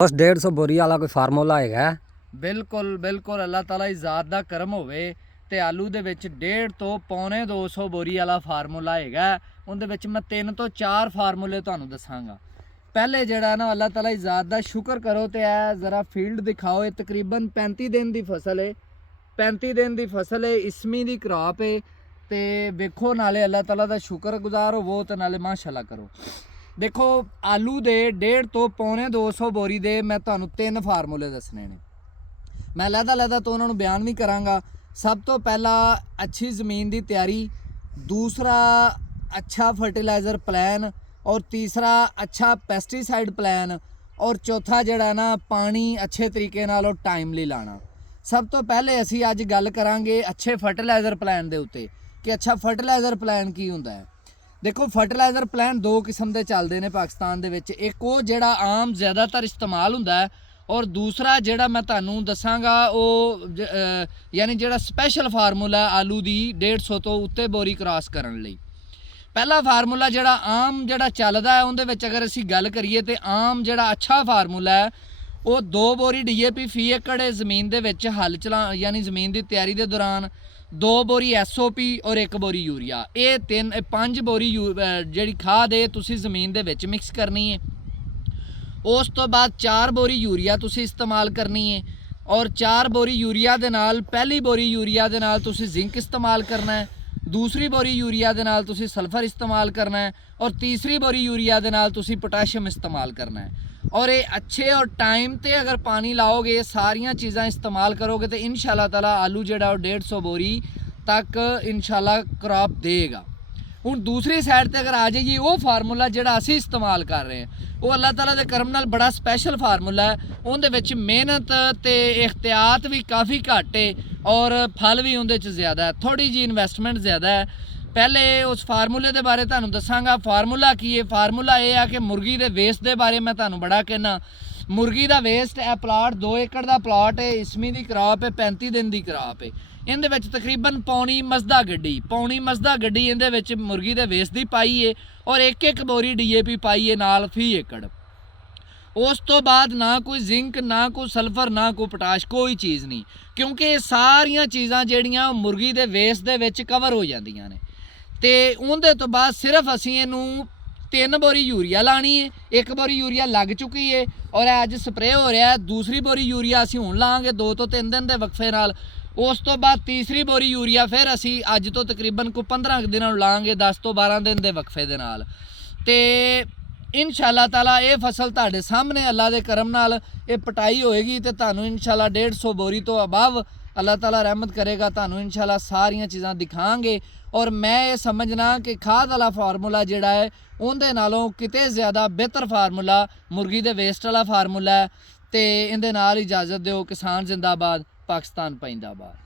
बस 150 बोरी वाला कोई फार्मूला है? बिल्कुल बिल्कुल अल्लाह ताला की ज़ात दा करम होवे ते आलू दे विच 1.5 ਤੋਂ पौने 200 बोरी वाला फार्मूला हैगा। उहदे विच मैं 3 ਤੋਂ 4 फार्मूले तुहानूं दसांगा। पहले जिहड़ा ना अल्लाह ताला की ज़ात दा शुक्र करो ते ऐ ज़रा फील्ड दिखाओ। ये तकरीबन 35 दिन की फसल है, 35 दिन की फसल है, इसमी दी क्रॉप है। ते वेखो नाले अल्लाह ताला दा शुक्रगुजार होवो ते नाले माशाअल्लाह करो। देखो आलू दे 1.5 ਤੋਂ पौने 200 बोरी दे मैं तुहानूं 3 फार्मूले दसने ने। मैं लैदा तो उन्होंने बयान भी करांगा। सब तो पहला अच्छी ज़मीन की तैयारी, दूसरा अच्छा फर्टिलाइज़र प्लान, और तीसरा अच्छा पेस्टिसाइड प्लान, और चौथा जिहड़ा ना पानी अच्छे तरीके नाल और टाइमली लाना। सब तो पहले असी अज गल करांगे अच्छे फर्टिलाइज़र प्लान दे उत्ते कि अच्छा फर्टिलाइज़र प्लान की हुंदा है। देखो फर्टिलाइज़र प्लान दो किस्म के चलते हैं पाकिस्तान दे विच। एक वो जिहड़ा आम ज़्यादातर इस्तेमाल हुंदा है, और दूसरा जिहड़ा मैं तुहानूं दसांगा वो यानी जिहड़ा स्पैशल फार्मूला आलू दी 150 तो उत्ते बोरी क्रॉस करन लई। पहला फार्मूला जिहड़ा आम जिहड़ा चलदा है उहदे विच अगर असीं गल करिए तो आम जिहड़ा अच्छा फार्मूला है वो 2 बोरी DAP फी एकड़ ज़मीन दे विच हल चला यानी ज़मीन की तैयारी के दौरान, 2 बोरी SOP और 1 बोरी यूरिया, ये 5 बोरी जिहड़ी खाद है तुसीं ज़मीन दे विच मिक्स करनी है। उस तो बाद 4 बोरी यूरिया तुसीं इस्तेमाल करनी है, और 4 बोरी यूरिया दे नाल पहली बोरी यूरिया दे नाल तुसीं जिंक इस्तेमाल करना है, दूसरी बोरी यूरिया दे नाल तुसीं सल्फर इस्तेमाल करना है, और तीसरी बोरी यूरिया दे नाल तुसीं पोटाशियम इस्तेमाल करना है। और ये अच्छे और टाइम ते अगर पानी लाओगे, ये सारियां चीज़ां इस्तेमाल करोगे तो इंशाअल्लाह ताला आलू जिहड़ा 150 बोरी तक इंशाअल्लाह क्रॉप देगा। हुण दूसरी साइड ते अगर आ जाइए, वो फार्मूला जिहड़ा असीं इस्तेमाल कर रहे हैं वो अल्लाह ताला दे करम नाल बड़ा स्पैशल फार्मूला है। उहदे विच मेहनत ते एहतियात भी काफ़ी घट है और फल भी उहदे च ज़्यादा है, थोड़ी जी इन्वेस्टमेंट ज़्यादा है। पहले उस फार्मूले के बारे तुहानूं दसांगा। फार्मूला की है? फार्मूला यह है कि मुर्गी के वेस्ट के बारे मैं तुहानूं बड़ा कहना। मुर्गी का वेस्ट है, प्लाट 2 एकड़ का प्लाट है, इसमी की क्रॉप है, 35 दिन की क्रॉप है। इहदे विच तकरीबन पौनी मसदा गड्डी इहदे विच मुर्गी के वेस्ट की पाई है, और 1 बोरी DAP पाई है नाल फी एकड़। उस तो बाद ना कोई जिंक, ना कोई सल्फर, ना कोई पोटाश, कोई चीज़ नहीं, क्योंकि ये सारियां चीज़ां जिहड़ियां मुर्गी के वेस्ट दे विच कवर हो जांदियां ने। ते उहदे तो बाद सिर्फ असीं इहनूं 3 बोरी यूरिया लानी है। 1 बोरी यूरिया लग चुकी है और अज स्प्रे हो रहा है। दूसरी बोरी यूरिया असीं हुण लांगे 2 ਤੋਂ 3 दिन के वक्फे नाल। उस तो बाद तीसरी बोरी यूरिया फिर असीं अज तो तकरीबन कोई 15 दिनों लांगे 10 ਤੋਂ 12 दिन के वक्फे दे नाल। ते इंशाअल्लाह ताला ये फसल तुहाडे सामने अल्लाह के करम नाल ये पटाई होएगी तो तुहानूं इंशाअल्लाह 150 बोरी तो अबव अल्लाह ताला रहमत करेगा, तुहानूं इंशाअल्लाह सारियां चीज़ां दिखांगे। और मैं ये समझना कि खाद वाला फार्मूला जिहड़ा है उहदे नालों किते ज़्यादा बेहतर फार्मूला मुर्गी दे वेस्ट वाला फार्मूला है। तो इहदे नाल इजाज़त दिओ। किसान जिंदाबाद, पाकिस्तान पाइंदाबाद।